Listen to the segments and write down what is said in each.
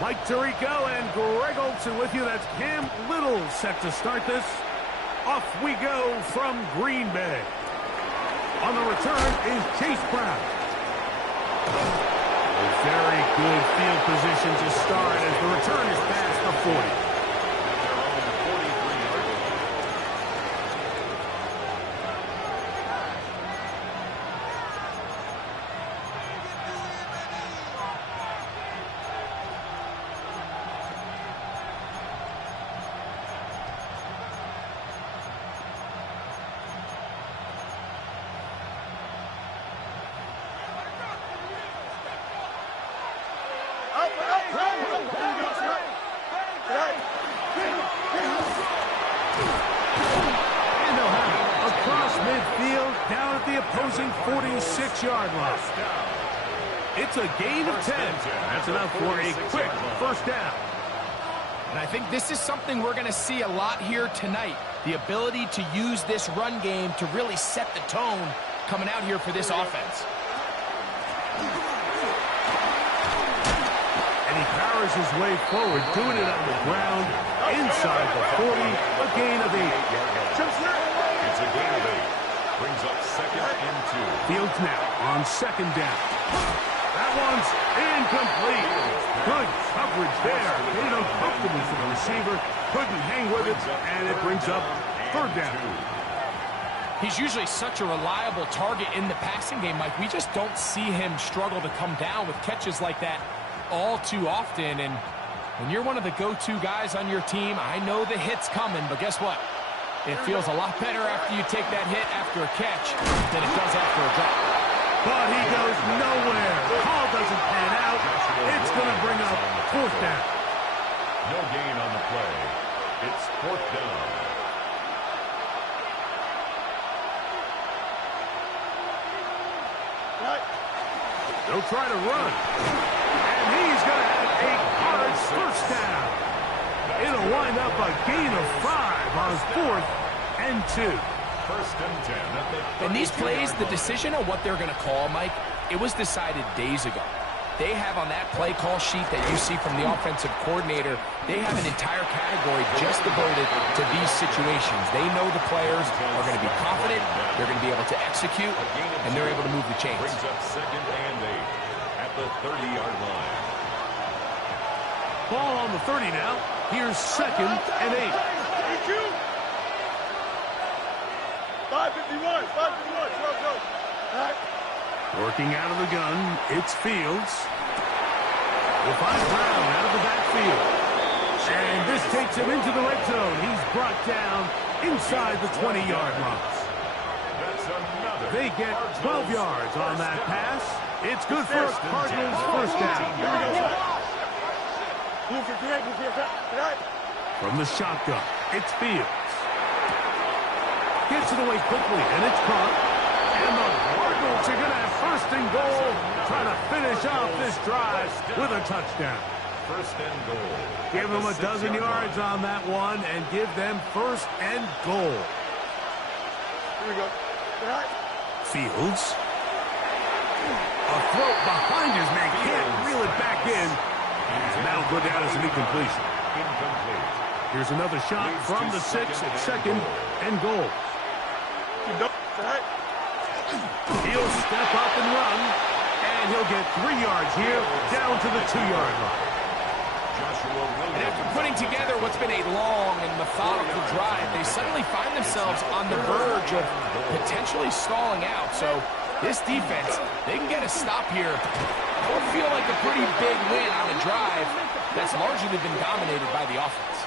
Mike Tirico and Greg Olson with you. That's Cam Little set to start this. Off we go from Green Bay. On the return is Chase Brown. A very good field position to start as the return is past the 40. Down at the opposing 46-yard line. It's a gain of 10. That's enough for a quick first down. And I think this is something we're going to see a lot here tonight. The ability to use this run game to really set the tone coming out here for this offense. And he powers his way forward, doing it on the ground, inside the 40, a gain of 8. It's a gain of 8. Brings up 2nd and 2. Fields now on 2nd down. That one's incomplete. Good coverage there. Made it uncomfortable for the receiver. Couldn't hang with it, and it brings up 3rd down. He's usually such a reliable target in the passing game, Mike. We just don't see him struggle to come down with catches like that all too often. And when you're one of the go-to guys on your team, I know the hit's coming, but guess what? It feels a lot better after you take that hit after a catch than it does after a drop. But he goes nowhere. The call doesn't pan out. It's going to bring up 4th down. No gain on the play. It's 4th down. They'll try to run. And he's going to have a hard first down. It'll wind up a gain of 5 on 4th and 2. 1st and 10. In these plays, the decision on what they're going to call, Mike, it was decided days ago. They have on that play call sheet that you see from the offensive coordinator, they have an entire category just devoted to these situations. They know the players are going to be confident, they're going to be able to execute, and they're able to move the chains. Brings up 2nd and 8 at the 30-yard line. Ball on the 30 now. Here's 2nd and 8. 551, 551, go. Working out of the gun, it's Fields. We'll find Brown out of the backfield. And this takes him into the red zone. He's brought down inside the 20-yard line. They get 12 yards on that pass. It's good for a Cardinals first down. From the shotgun, it's Fields. Gets it away quickly, and it's caught. And the Cardinals are going to have 1st and goal, trying to finish off this drive with a touchdown. 1st and goal. Give them a dozen yards on that one and give them 1st and goal. Here we go. Fields. A throw behind his man. Can't reel it back in. And that'll go down as an incompletion. Incomplete. Here's another shot from the 6 at 2nd and goal. He'll step up and run, and he'll get 3 yards here, down to the 2-yard line. And after putting together what's been a long and methodical drive, they suddenly find themselves on the verge of potentially stalling out. So this defense, they can get a stop here. It'll feel like a pretty big win on a drive that's largely been dominated by the offense.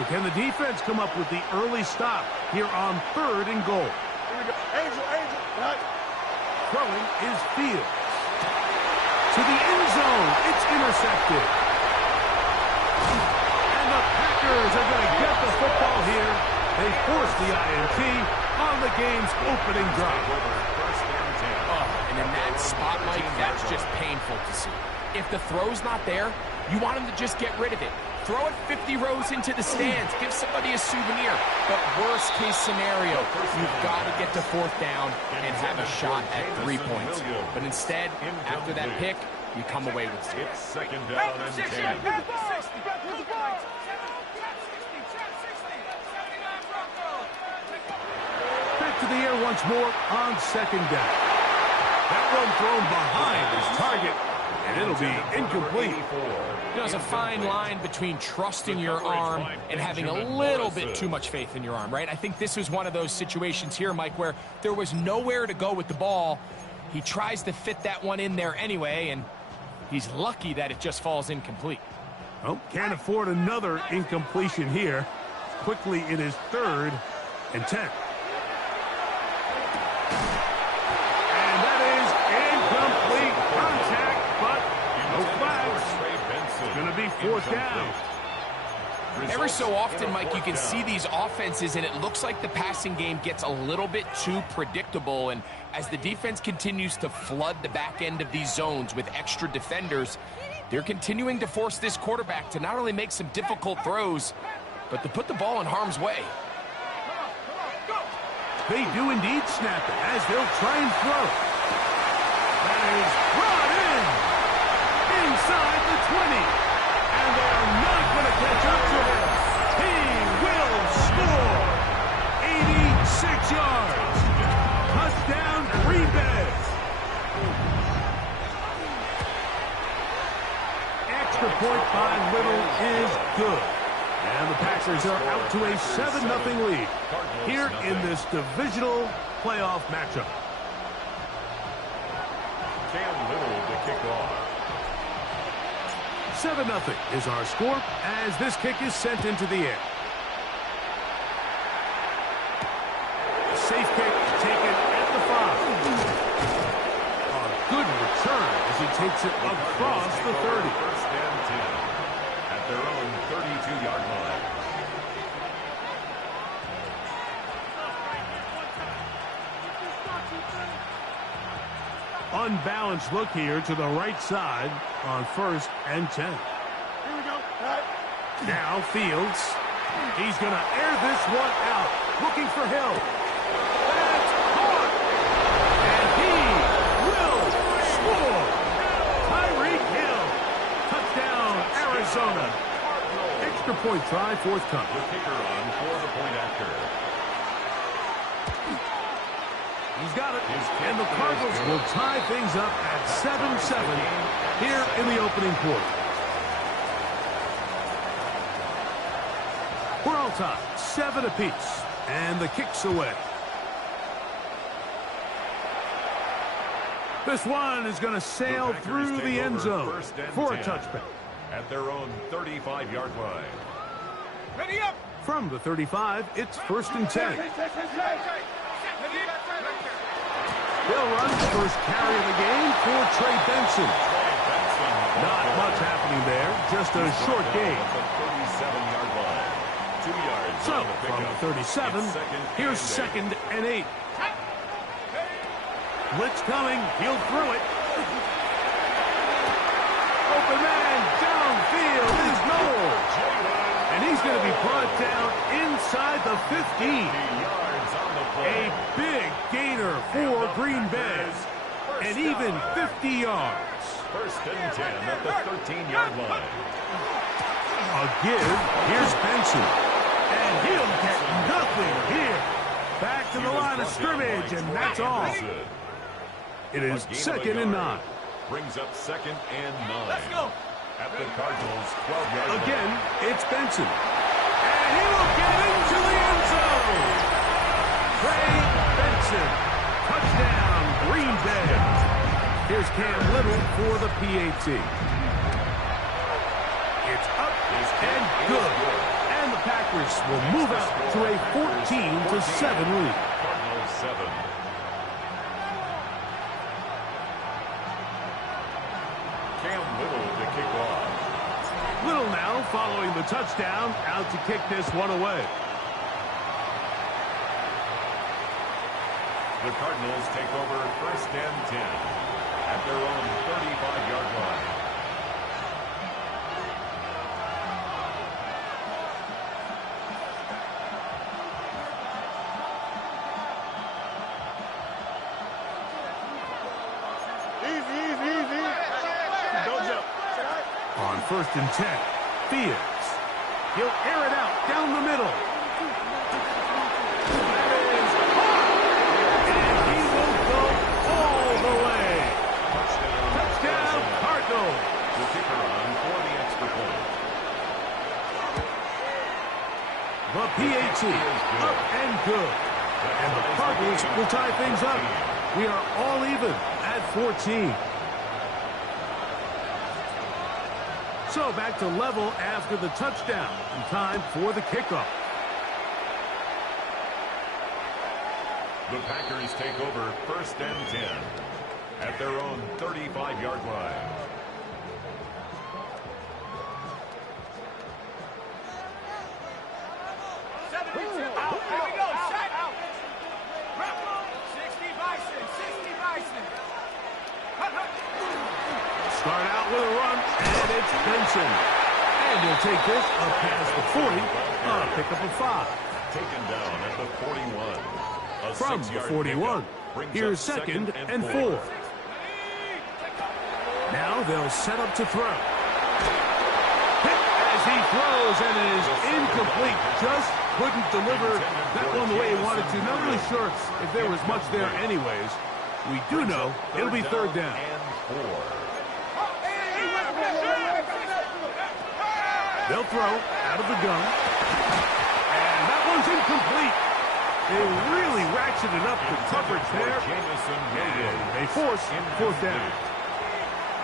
So can the defense come up with the early stop here on 3rd and goal? Here we go. Angel. Throwing is Fields. To the end zone. It's intercepted. And the Packers are going to get the football here. They force the INT on the game's opening drive. And in that spot, Mike, that's just painful to see. If the throw's not there, you want him to just get rid of it. Throw it 50 rows into the stands. Give somebody a souvenir. But worst case scenario, you've got to get to fourth down and have a shot at 3 points. But instead, after that pick, you come away with 2. It's second down and 10. Back to the air once more on second down. That one thrown behind his target, and it'll be incomplete. There's a fine line between trusting your arm and having a little bit too much faith in your arm, right? I think this is one of those situations here, Mike, where there was nowhere to go with the ball. He tries to fit that one in there anyway, and he's lucky that it just falls incomplete. Oh, can't afford another incompletion here. Quickly, it is 3rd and 10. And that is incomplete contact, but no flags. It's going to be 4th down. Every so often, Mike, you can see these offenses, and it looks like the passing game gets a little bit too predictable. And as the defense continues to flood the back end of these zones with extra defenders, they're continuing to force this quarterback to not only make some difficult throws, but to put the ball in harm's way. They do indeed snap it as they'll try and throw. That is brought in inside the 20. And they're not going to catch up to him. He will score. 86 yards. Touchdown, Green Bay. Extra point by Little is good. And the Packers are out to a 7-0 lead here in this divisional playoff matchup. Cam Little to kick off. 7-0 is our score as this kick is sent into the air. A safe kick taken at the 5. A good return as he takes it across the 30. 1st and 10 at their own 32-yard line. Unbalanced look here to the right side on 1st and 10. Here we go. Now Fields. He's going to air this one out. Looking for Hill. That's caught. And he will score. Tyreek Hill. Touchdown, Arizona. Extra point try, forthcoming. The kicker on for the point after. He's got it. And the Cardinals will tie things up at 7-7 here in the opening quarter. We're all tied, 7 apiece, and the kick's away. This one is going to sail through the end zone for a touchback. At their own 35-yard line. Ready up. From the 35, it's 1st and 10. They'll run the first carry of the game for Trey Benson. Not much happening there, just a short gain. 37-yard line. 2 yards. So, from the 37, here's 2nd and 8. Blitz coming, he'll throw it. Open man, downfield is Noel. And he's going to be brought down inside the 15. A big gainer for Green Bay. And even 50 yards. 1st and 10 at the 13-yard line. A give, here's Benson. And he'll get nothing here. Back to the line of scrimmage, and that's all. It is 2nd and 9. Brings up 2nd and 9. Let's go. At the Cardinals' 12-yard line. Again, it's Benson. And he will get into the end zone. Trey Benson. Touchdown, Green Bay. Here's Cam Little for the PAT. It's up and good. And the Packers will move out to a 14-7 lead. Cardinals 7. Cam Little to kick off. Little now following the touchdown, out to kick this one away. The Cardinals take over 1st and 10 at their own 35-yard line. On 1st and 10, Fields. He'll air it out down the middle. That is caught. And he will go all the way. Touchdown, Cardinals. The kicker on for the extra point. The PAT, up and good. And the Cardinals will tie things up. We are all even at 14. So back to level after the touchdown. And time for the kickoff. The Packers take over 1st and 10 at their own 35-yard line. Here we go. Set. 60 Bison. 60 Bison. Start out with a run, and it's Benson. And he'll take this up past the 40, pick up a 5. Taken down at the 41. A From the 6-yard 41, pickup brings here's up 2nd and 4. Now they'll set up to throw. Hit as he throws, and it is incomplete. Just couldn't deliver that one the way he wanted to. Not really sure if there was much there anyways. We do know it'll be 3rd down. And 4. They'll throw out of the gun. And that one's incomplete. They really ratcheted up the coverage there. And they force 4th down.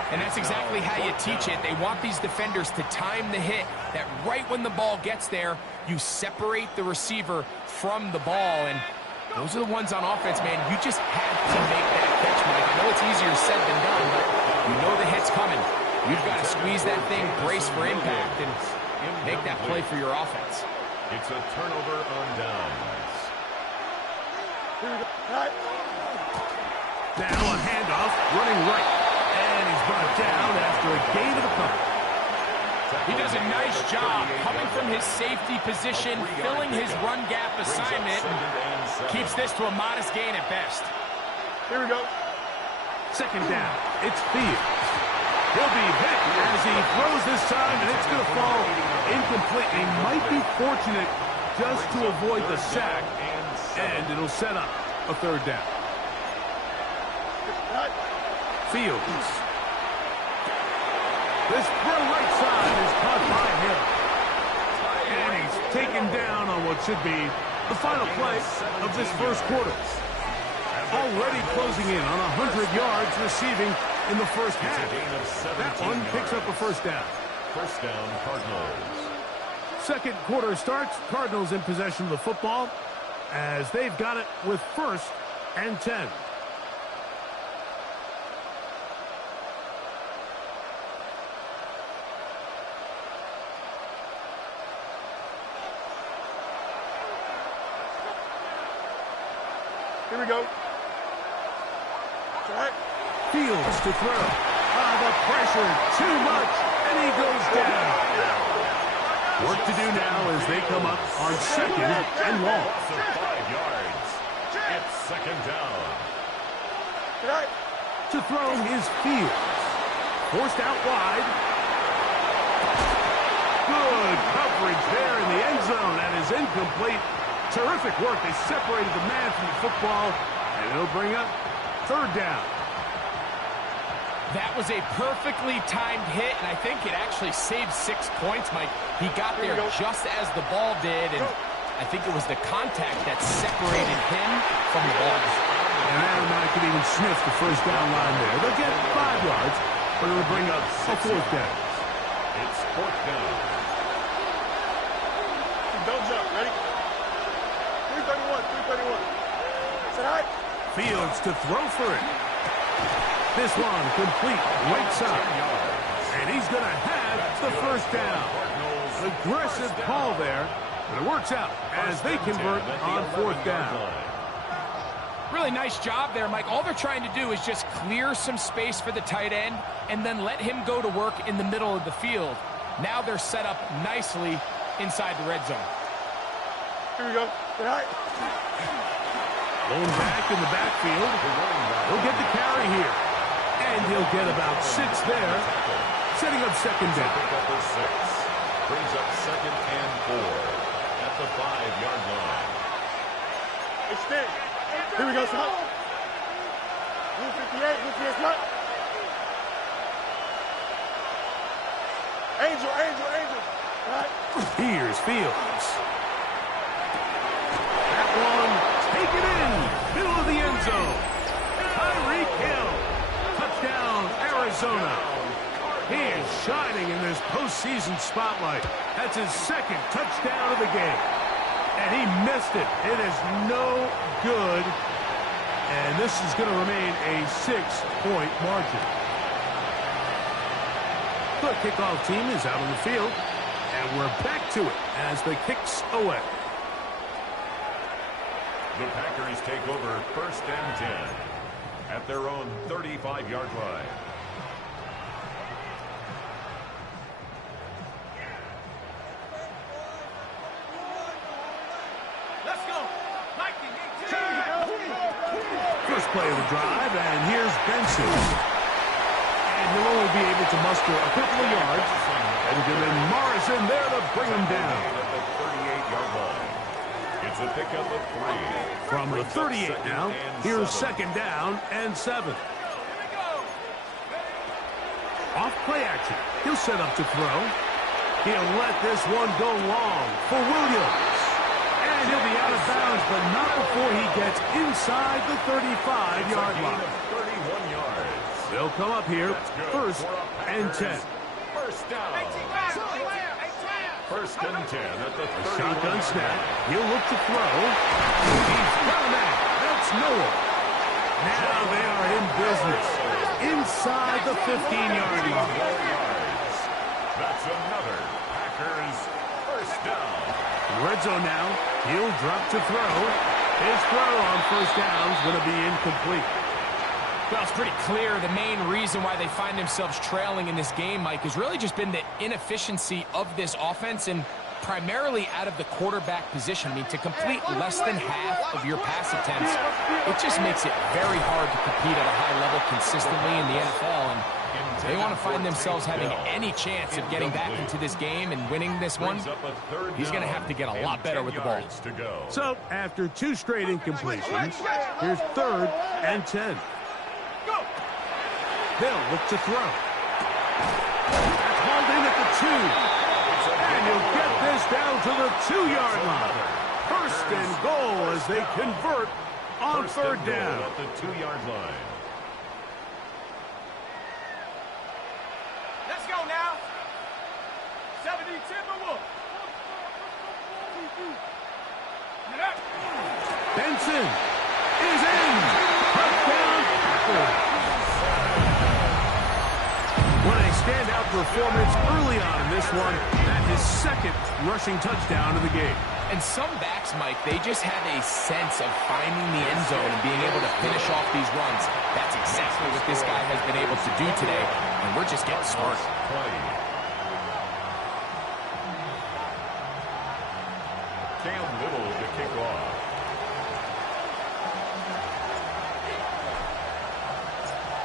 And that's exactly how you teach it. They want these defenders to time the hit, that right when the ball gets there, you separate the receiver from the ball. And those are the ones on offense, man. You just have to make that catch, Mike. I know it's easier said than done, but you know the hit's coming. You've got to squeeze that thing, brace for impact, and make that play for your offense. It's a turnover on downs. Now a handoff, running right. And he's brought down after a gain of a couple. He does a nice job coming from his safety position, filling his run gap assignment, and keeps this to a modest gain at best. Here we go. 2nd down, it's Fields. He'll be hit as he throws this time, and it's going to fall incomplete. He might be fortunate just to avoid the sack, and it'll set up a 3rd down. Fields. This throw right side is caught by him. And he's taken down on what should be the final play of this 1st quarter. Already closing in on 100 yards receiving in the 1st half. That one picks up a 1st down. 1st down, Cardinals. 2nd quarter starts. Cardinals in possession of the football as they've got it with 1st and 10. Here we go. Fields to throw. The pressure, too much, and he goes down. Work to do now as they come up on 2nd and long. 5 yards. It's 2nd down. To throw is Fields. Forced out wide. Good coverage there in the end zone. That is incomplete. Terrific work. They separated the man from the football, and it'll bring up 3rd down. That was a perfectly timed hit, and I think it actually saved 6 points, Mike. He got there just as the ball did, and I think it was the contact that separated him from the ball. And Adam and I could even sniff the 1st down line there. They'll get 5 yards, but it'll bring up a 4th down. It's 4th down. Don't jump. Ready? 331. 331. Is that right? Fields to throw for it. This one complete right side. And he's going to have the 1st down. Aggressive call there, but it works out as they convert on 4th down. Really nice job there, Mike. All they're trying to do is just clear some space for the tight end and then let him go to work in the middle of the field. Now they're set up nicely inside the red zone. Here we go. All right. Going back in the backfield. He'll get the carry here. And he'll get about 6 there. setting up second down. Pick up of 6. Brings up 2nd and 4 at the 5-yard line. Extend. Here we go, son. 58, son. Angel. Right. Here's Fields. That one, take it in. Middle of the end zone. Tyreek Hill. Touchdown, Arizona. He is shining in this postseason spotlight. That's his 2nd touchdown of the game. And he missed it. It is no good. And this is going to remain a 6-point margin. The kickoff team is out on the field. And we're back to it as the kick's away. The Packers take over 1st and 10 at their own 35-yard line. Let's go. First play of the drive, and here's Benson. And he'll only be able to muster a couple of yards. Benjamin Morrison there to bring him down. At the 38-yard line. It's a pickup of 3. From the 38 now, here's 2nd down and 7. Off play action. He'll set up to throw. He'll let this one go long for Williams. And he'll be out of bounds, but not before he gets inside the 35-yard line. 31 yards. They'll come up here, 1st and 10. First down. 1st and 10 at the 31. Shotgun snap. He'll look to throw. He's got a man. That's Noah. Now they are in business. Inside the 15-yard line. That's another Packers first down. Red zone now. He'll drop to throw. His throw on 1st down is going to be incomplete. Well, it's pretty clear the main reason why they find themselves trailing in this game, Mike, has really just been the inefficiency of this offense and primarily out of the quarterback position. I mean, to complete less than half of your pass attempts, it just makes it very hard to compete at a high level consistently in the NFL. And they want to find themselves having any chance of getting back into this game and winning this one. He's going to have to get a lot better with the ball. So, after 2 straight incompletions, here's 3rd and 10. They'll look to throw. That's hauled in at the 2. And he'll get this down to the 2-yard line. 1st and goal as they convert on 3rd down. At the 2-yard line. Let's go now. 70 Timberwolves. Benson is in. Touchdown, Packers. What a standout performance early on in this one. That his 2nd rushing touchdown of the game. And some backs, Mike, they just have a sense of finding the end zone and being able to finish off these runs. That's exactly what this guy has been able to do today, and we're just getting started. Cam Little to kick off.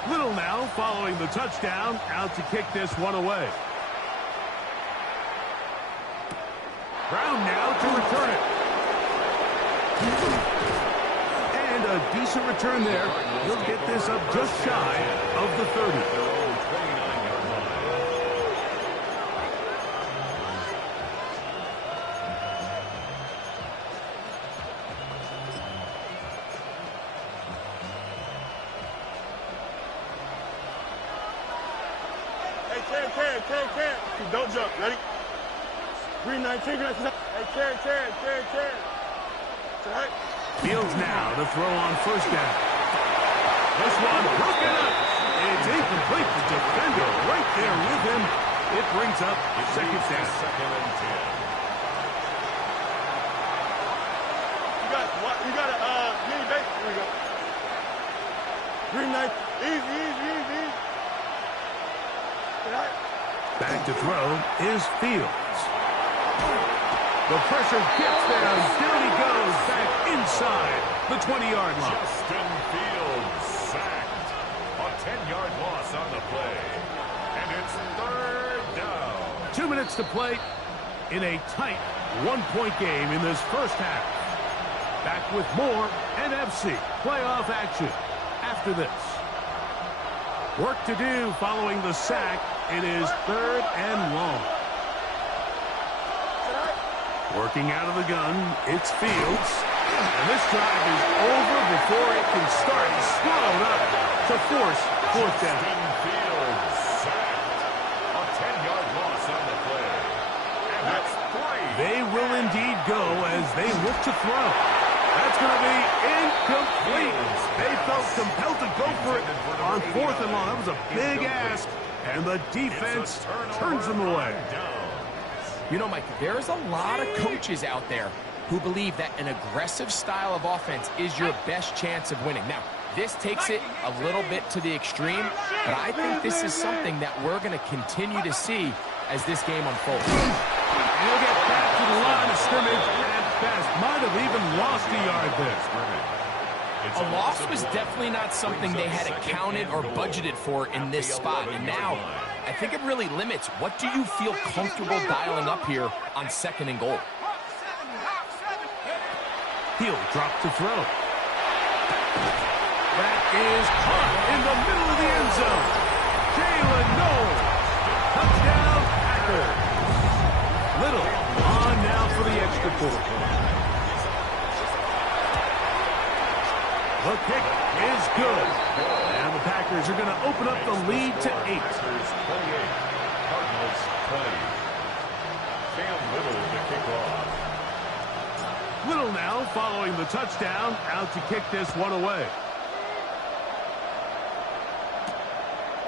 Little now following the touchdown, out to kick this one away. Brown now to return it. And a decent return there. He'll get this up just shy of the 30. Can. Don't jump. Ready? 319. Hey, Can. Right. Fields now to throw on 1st down. This one broken up. It's incomplete. The defender right there with him. It brings up 2nd down. 2nd and 10. You got a mini base. Here we go. 319. Easy. Right. Back to throw is Fields. The pressure gets there. Down he goes back inside the 20-yard line. Justin Fields sacked. A 10-yard loss on the play. And it's third down. 2 minutes to play in a tight one-point game in this first half. Back with more NFC playoff action after this. Work to do following the sack. It is third and long. Working out of the gun, it's Fields. And this drive is over before it can start. He's swallowed up to force fourth down. Fields sacked. A 10-yard loss on the play. And that's 3. They will indeed go as they look to throw. That's going to be incomplete. They felt compelled to go for it on fourth and long. That was a big ask, and the defense turns them away. You know, Mike, there's a lot of coaches out there who believe that an aggressive style of offense is your best chance of winning. Now, this takes it a little bit to the extreme, but I think this is something that we're going to continue to see as this game unfolds. And he'll get back to the line of scrimmage and best. Might have even lost a yard there. A loss was definitely not something they had accounted or budgeted for in this spot. And now, I think it really limits what do you feel comfortable dialing up here on second and goal. He'll drop to throw. That is caught in the middle of the end zone. Jalen Knowles. Touchdown, Packers. Little on now for the extra point. The kick is good. And the Packers are going to open up the lead to 8. Cardinals 20. Cam Little to kick off. Little now following the touchdown, out to kick this one away.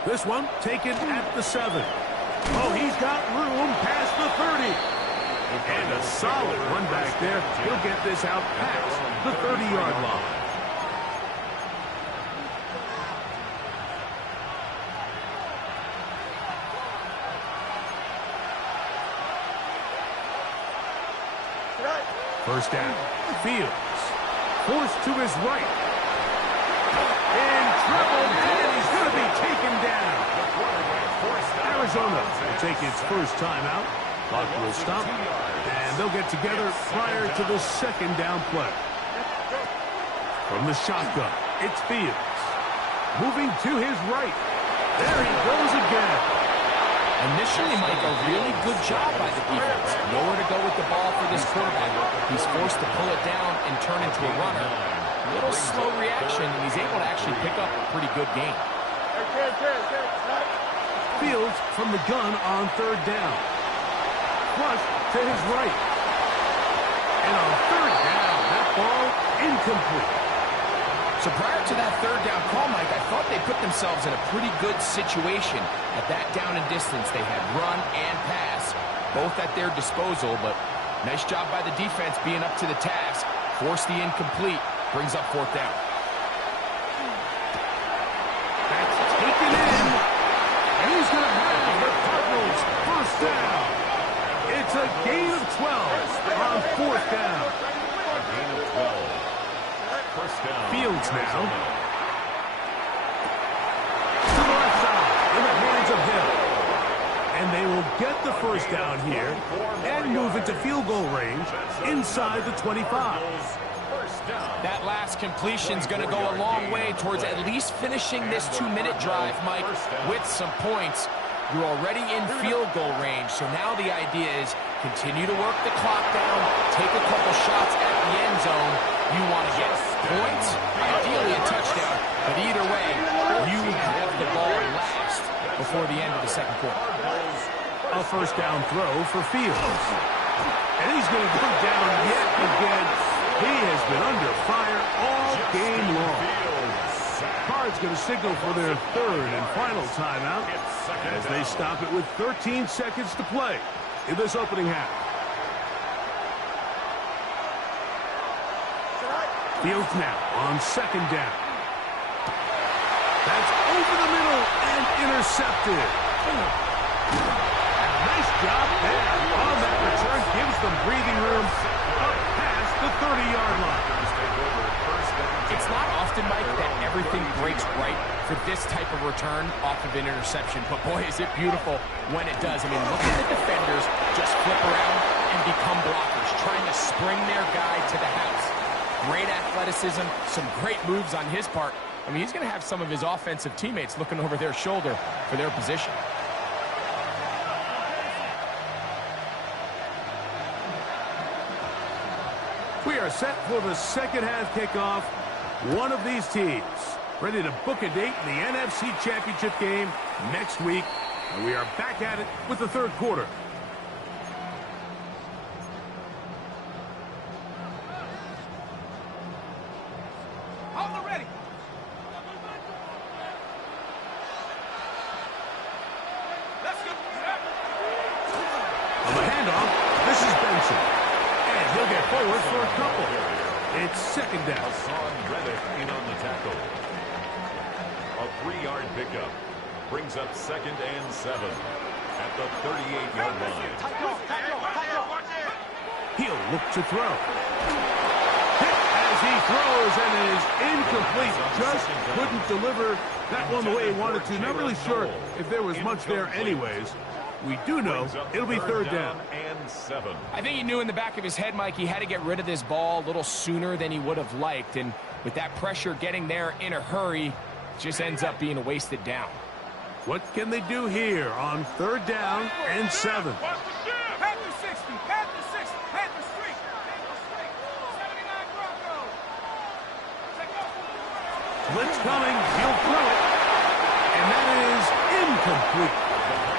This one taken at the 7. Oh, he's got room past the 30. And a solid run back there. He'll get this out past the 30-yard line. First down, Fields, forced to his right. In trouble, and he's going to be taken down. Arizona will take its first timeout. Clock will stop, and they'll get together prior to the second down play. From the shotgun, it's Fields. Moving to his right. There he goes again. Initially, Mike, a really good job by the defense. Nowhere to go with the ball for this quarterback. He's forced to pull it down and turn into a runner. A little slow reaction, and he's able to actually pick up a pretty good game. Fields from the gun on third down. Flush to his right. And on third down, that ball incomplete. So prior to that third down call, Mike, I thought they put themselves in a pretty good situation. At that down and distance, they had run and pass, both at their disposal, but nice job by the defense being up to the task. Force the incomplete, brings up fourth down. That's taken in, and he's going to have the Cardinals first down. It's a gain of 12 on fourth down. A gain of 12. First down. Fields now. To the left side, in the hands of Hill. And they will get the first down here and move it to field goal range inside the 25. That last completion's going to go a long way towards at least finishing this 2-minute drive, Mike, with some points. You're already in field goal range, so now the idea is continue to work the clock down, take a couple shots at the end zone. You want to get points, ideally a touchdown, but either way, you have the ball last before the end of the second quarter. A first down throw for Fields. And he's going to go down yet again. He has been under fire all game long. Card's going to signal for their third and final timeout as they stop it with 13 seconds to play in this opening half. Fields now on second down. That's over the middle and intercepted. Nice job there on that return. Gives them breathing room up past the 30-yard line. It's not often often, Mike, that everything breaks right for this type of return off of an interception. But, boy, is it beautiful when it does. I mean, look at the defenders just flip around and become blockers, trying to spring their guy to the house. Great athleticism, some great moves on his part. I mean, he's going to have some of his offensive teammates looking over their shoulder for their position. We are set for the second half kickoff. One of these teams ready to book a date in the NFC Championship game next week. And we are back at it with the third quarter. On the handoff, this is Benson. And he'll get forward for a couple. It's second down. Hassan Reddick in on the tackle. A 3-yard pickup brings up 2nd and 7 at the 38-yard line. He'll look to throw. Hit as he throws, and it is incomplete. Just couldn't deliver that one the way he wanted to. Not really sure if there was much there anyways. We do know it'll be third down. And 7. I think he knew in the back of his head, Mike, he had to get rid of this ball a little sooner than he would have liked. And with that pressure getting there in a hurry, just ends up being a wasted down. What can they do here on third down and 7? Panther 60, Panther 6, Panther Street, 79 Broncos. Blitz coming, he'll throw it, and that is incomplete.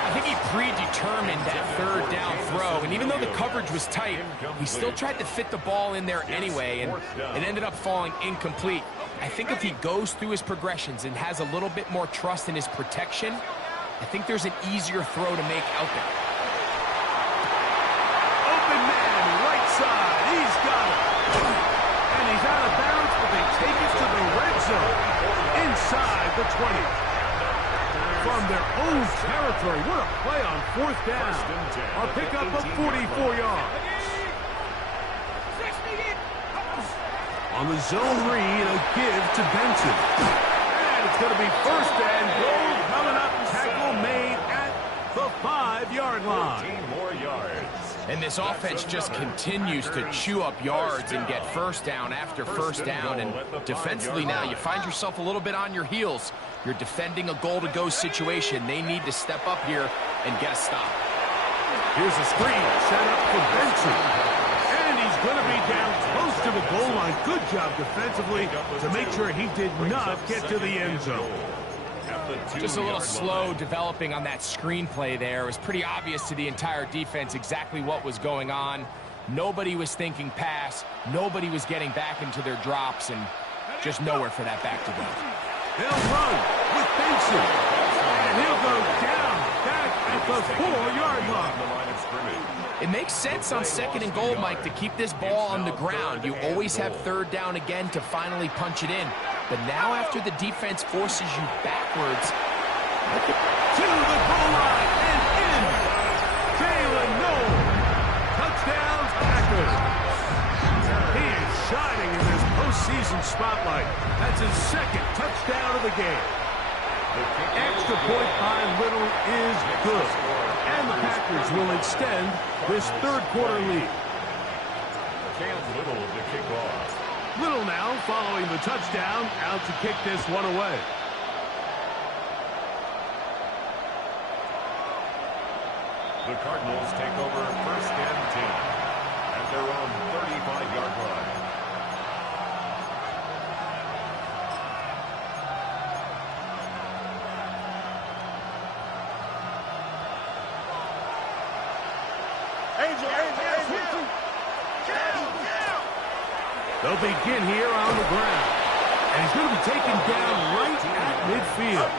I think he predetermined that third down throw, and even though the coverage was tight, he still tried to fit the ball in there anyway, and it ended up falling incomplete. I think if he goes through his progressions and has a little bit more trust in his protection, I think there's an easier throw to make out there. Open man, right side, he's got it. And he's out of bounds, but they take it to the red zone, inside the 20. From their own territory, what a play on fourth down. A pickup of 44 yards. On the zone read, a give to Benson. And it's going to be first and goal coming up. Tackle made at the 5-yard line. 14 more yards. And this offense just continues to chew up yards and get first down after first down. And defensively now, you find yourself a little bit on your heels. You're defending a goal-to-go situation. They need to step up here and get a stop. Here's a screen set up for Benson. And he's going to be down close to the goal line. Good job defensively to make sure he did not get to the end zone. Just a little slow developing on that screenplay there. It was pretty obvious to the entire defense exactly what was going on. Nobody was thinking pass. Nobody was getting back into their drops, and just nowhere for that back to go. They'll run with Benson. And he'll go down back at the 4-yard line. It makes sense on second and goal, Mike, to keep this ball on the ground. You always have third down again to finally punch it in. But now after the defense forces you backwards. To the goal line and in. Jalen Noel. Touchdowns, Packers. He is shining in this postseason spotlight. That's his second touchdown of the game. Extra point by Little is good. And the Packers will extend this third quarter lead. Cam Little to kick off. Little now following the touchdown, out to kick this one away. The Cardinals take over first and 10 at their own 35-yard line. They'll begin here on the ground. And he's going to be taken down right at midfield.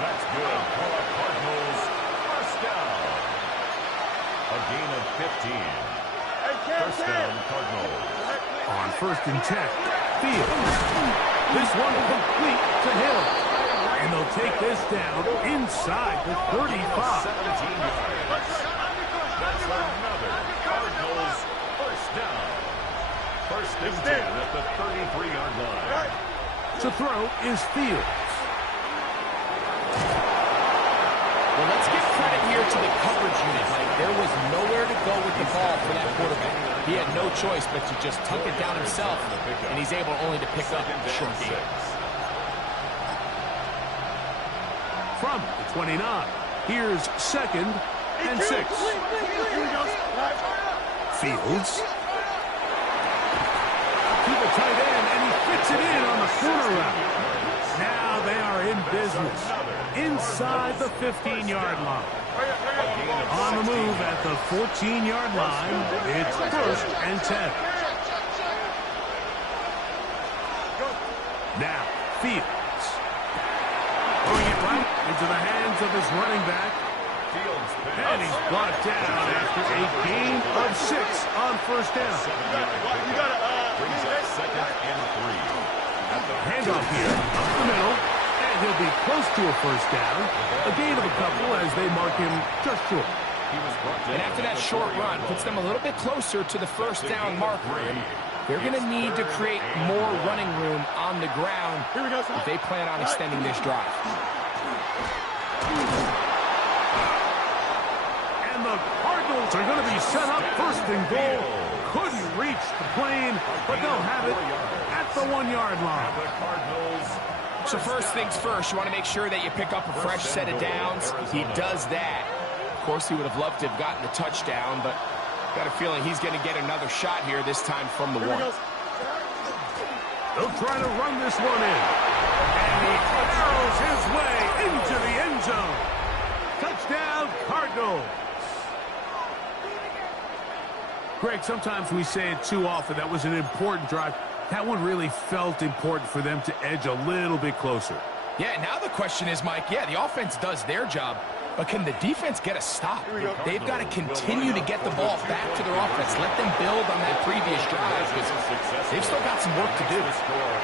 That's good. For the Cardinals, first down. A gain of 15. First down, Cardinals. On first and 10, Field. This one complete to Hill. And they'll take this down inside the 35. 17 yards. That's another Cardinals first down. First and 10 at the 33-yard line. To throw is Fields. Well, let's give credit here to the coverage unit. Like, there was nowhere to go with the ball for that quarterback. He had no choice but to just tuck it down himself, and he's able only to pick up a short gain. From the 29, here's 2nd and 6. Fields. To the tight end, and he fits it in on the corner route. Now they are in business inside the 15-yard line. On the move at the 14-yard line, it's 1st and 10. Now, Fields. Throwing it right into the hands of his running back. And he's brought down after a gain of 6 on 1st down. Brings up 2nd and 3. Handoff here, up the middle, and he'll be close to a 1st down. A gain of a couple as they mark him just short. And after that short run, puts them a little bit closer to the 1st down marker. They're going to need to create more running room on the ground if they plan on extending this drive. And the Cardinals are going to be set up 1st and goal. Couldn't reach the plane, but they'll have it at the 1-yard line. So first things first, you want to make sure that you pick up a fresh set of downs. He does that. Of course, he would have loved to have gotten the touchdown, but got a feeling he's going to get another shot here, this time from the 1. They'll try to run this one in. And he barrels his way into the end zone. Touchdown, Cardinals. Greg, sometimes we say it too often. That was an important drive. That one really felt important for them to edge a little bit closer. Yeah, now the question is, Mike, yeah, the offense does their job, but can the defense get a stop? They've got to continue to get the ball back to their offense. Let them build on that previous drive because they've still got some work to do.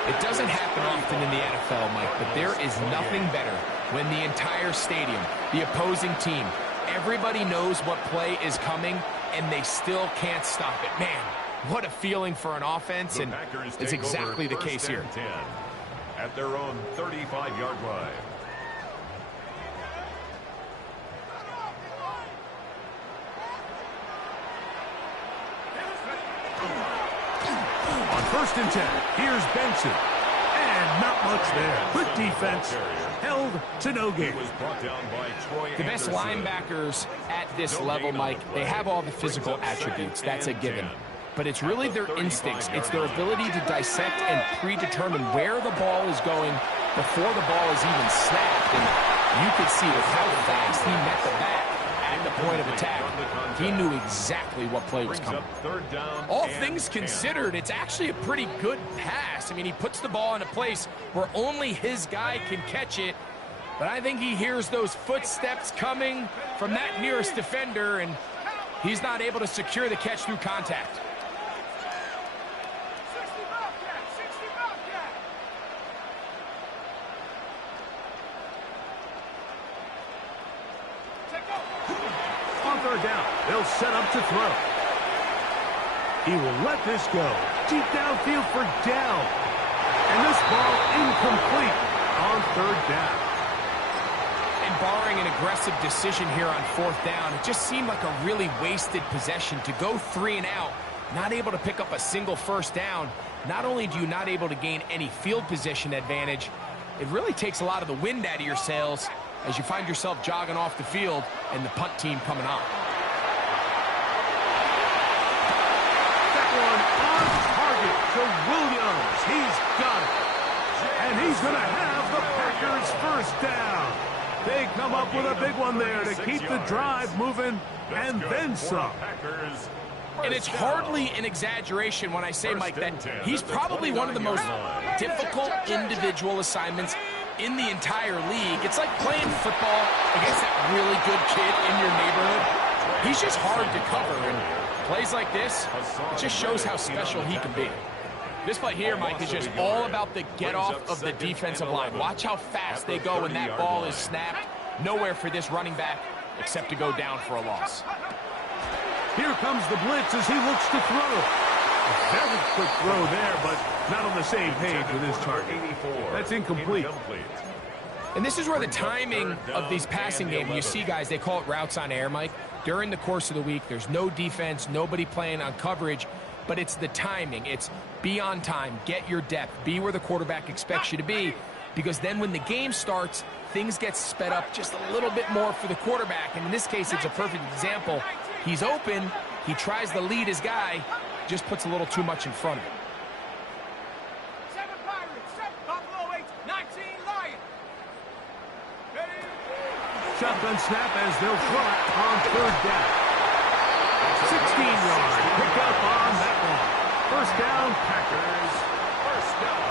It doesn't happen often in the NFL, Mike, but there is nothing better when the entire stadium, the opposing team, everybody knows what play is coming, and they still can't stop it. Man, what a feeling for an offense, and it's exactly the case here. At their own 35-yard line. On 1st and 10, here's Benson. And not much there. Good defense. Held to no gain. The best linebackers at this level, Mike, they have all the physical attributes. That's a given. But it's really their instincts. It's their ability to dissect and predetermine where the ball is going before the ball is even snapped. And you could see with how fast he met the back at the point of attack. He knew exactly what play was coming. All things considered, it's actually a pretty good pass. I mean, he puts the ball in a place where only his guy can catch it. But I think he hears those footsteps coming from that nearest defender, and he's not able to secure the catch through contact. On 3rd down, they'll set up to throw. He will let this go. Deep downfield for Dell. And this ball incomplete on 3rd down. And barring an aggressive decision here on 4th down, it just seemed like a really wasted possession to go 3 and out, not able to pick up a single 1st down. Not only do you not able to gain any field position advantage, it really takes a lot of the wind out of your sails as you find yourself jogging off the field and the punt team coming on. That one on target to Williams. He's got it. And he's going to have the Packers 1st down. They come up with a big one there to keep the drive moving and then some. And it's hardly an exaggeration when I say, Mike, that he's probably one of the most difficult individual assignments in the entire league. It's like playing football against that really good kid in your neighborhood. He's just hard to cover, and plays like this, it just shows how special he can be. This play here, Mike, is just all about the get-off of the defensive line. Watch how fast they go when that ball is snapped. Nowhere for this running back except to go down for a loss. Here comes the blitz as he looks to throw. Very quick throw there, but not on the same page with his target. That's incomplete. And this is where the timing of these passing games, you see, guys, they call it routes on air, Mike. During the course of the week, there's no defense, nobody playing on coverage, but it's the timing. It's be on time, get your depth, be where the quarterback expects you to be, because then when the game starts, things get sped up just a little bit more for the quarterback. And in this case, it's a perfect example. He's open, he tries to lead his guy, just puts a little too much in front of him. 7 Pirates, 7 Buffalo 8, 19 Lions. Shotgun snap as they'll throw it on third down. 16-yard pickup on that one. First down, Packers.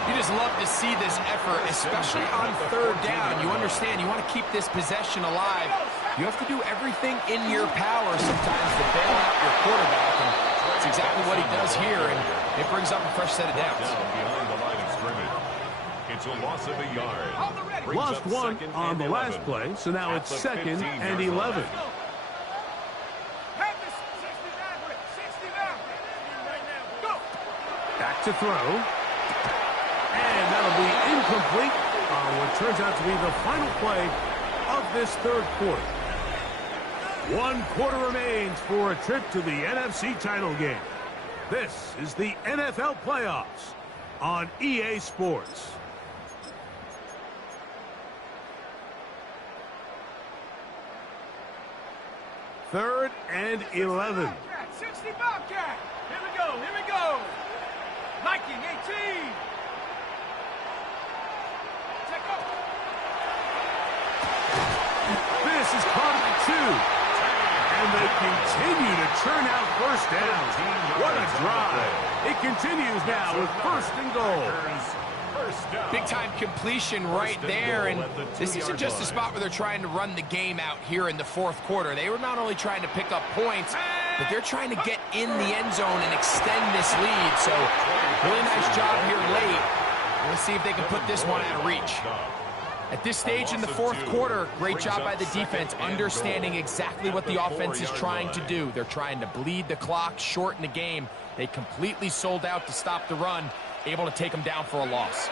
You just love to see this effort, especially on third down. You understand, you want to keep this possession alive. You have to do everything in your power sometimes to bail out your quarterback, and that's exactly what he does here, and it brings up a fresh set of downs. Behind the line of scrimmage. It's a loss of a yard. Brings Lost up one second on and the last 11. play, so now At it's the second 15-yard and line. 11. Have this 69, Rick. 69. Go. Back to throw. And that'll be incomplete on what turns out to be the final play of this third quarter. 1 quarter remains for a trip to the NFC title game. This is the NFL playoffs on EA Sports. Third and 11. Bobcat, 60 Bobcat. Here we go. Here we go. Viking 18. Check up. This is caught at 2. And they continue to churn out first down. What a drive. It continues now with first and goal. Big-time completion right there, and this isn't just a spot where they're trying to run the game out here in the fourth quarter. They were not only trying to pick up points, but they're trying to get in the end zone and extend this lead. So, really nice job here late. Let's see if they can put this one out of reach. At this stage in the fourth quarter, great job by the defense, understanding exactly what the offense is trying to do. They're trying to bleed the clock, shorten the game. They completely sold out to stop the run, able to take them down for a loss.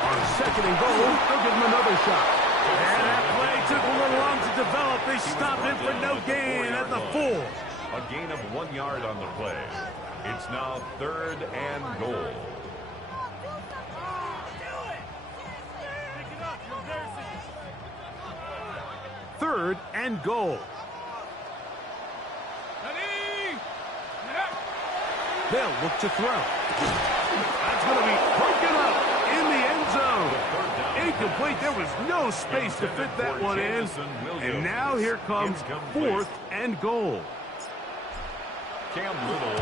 On second and goal, they'll give him another shot. And that play took a little long to develop. They stopped it for no gain at the 4. A gain of 1 yard on the play. It's now third and goal. Third and goal. They'll look to throw. That's going to be broken up in the end zone. Incomplete. There was no space to fit that one in. And now here comes fourth and goal. Cam Little on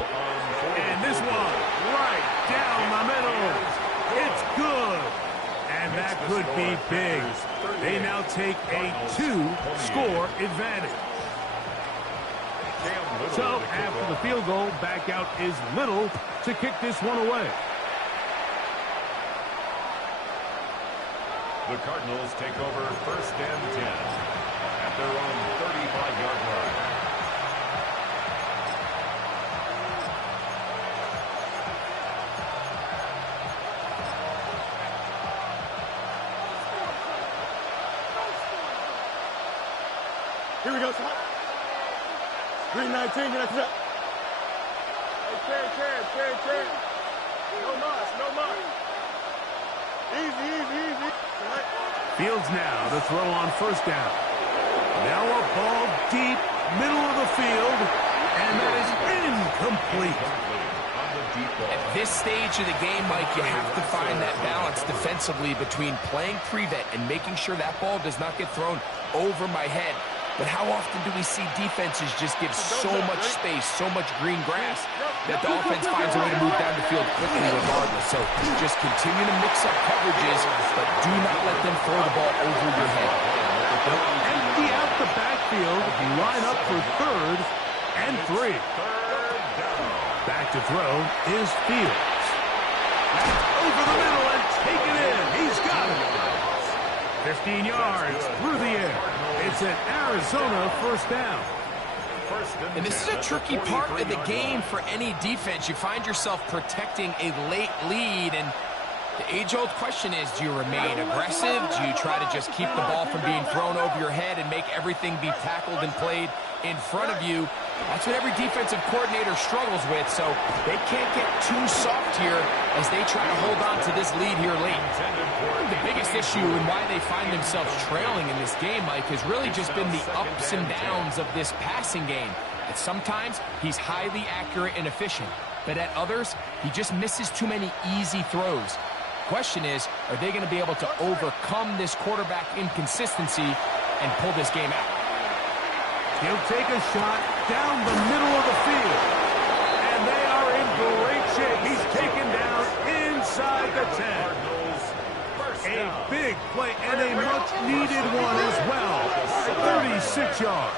fourth. And this one right down the middle. It's good. And that could be big. They now take a 2-score advantage. So, after the field goal, back out is Little to kick this one away. The Cardinals take over first and 10 at their own 35-yard line. Here we go, son. Green 19, get after that. Hey, carry. No muss. Easy. Right. Fields now to throw on first down. Now a ball deep, middle of the field, and that is incomplete. At this stage of the game, Mike, you have to find that balance defensively between playing prevent and making sure that ball does not get thrown over my head. But how often do we see defenses just give so much space, so much green grass, that the offense finds a way to move down the field quickly regardless? So just continue to mix up coverages, but do not let them throw the ball over your head. Empty out the backfield, line up for third and 3. Back to throw is Fields. Over the middle and take it in. He's got it. 15 yards through the air. It's an Arizona first down. And this is a tricky part of the game for any defense. You find yourself protecting a late lead, and the age-old question is, do you remain aggressive? Do you try to just keep the ball from being thrown over your head and make everything be tackled and played in front of you? That's what every defensive coordinator struggles with, so they can't get too soft here as they try to hold on to this lead here late. The biggest issue and why they find themselves trailing in this game, Mike, has really just been the ups and downs of this passing game. At sometimes, he's highly accurate and efficient, but at others, he just misses too many easy throws. Question is, are they going to be able to overcome this quarterback inconsistency and pull this game out? He'll take a shot down the middle of the field. And they are in great shape. He's taken down inside the 10. A big play and a much-needed one as well. 36 yards.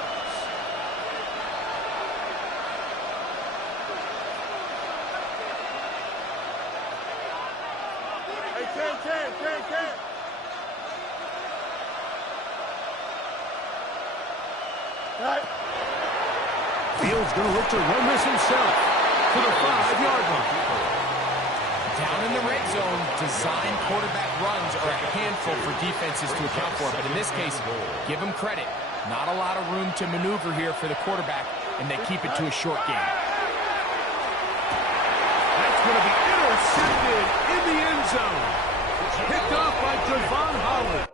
Fields going to look to run this himself to the 5-yard line. Down in the red zone, design quarterback runs are a handful for defenses to account for, but in this case, give them credit. Not a lot of room to maneuver here for the quarterback, and they keep it to a short game. That's going to be intercepted in the end zone. Picked off by Javon Holland.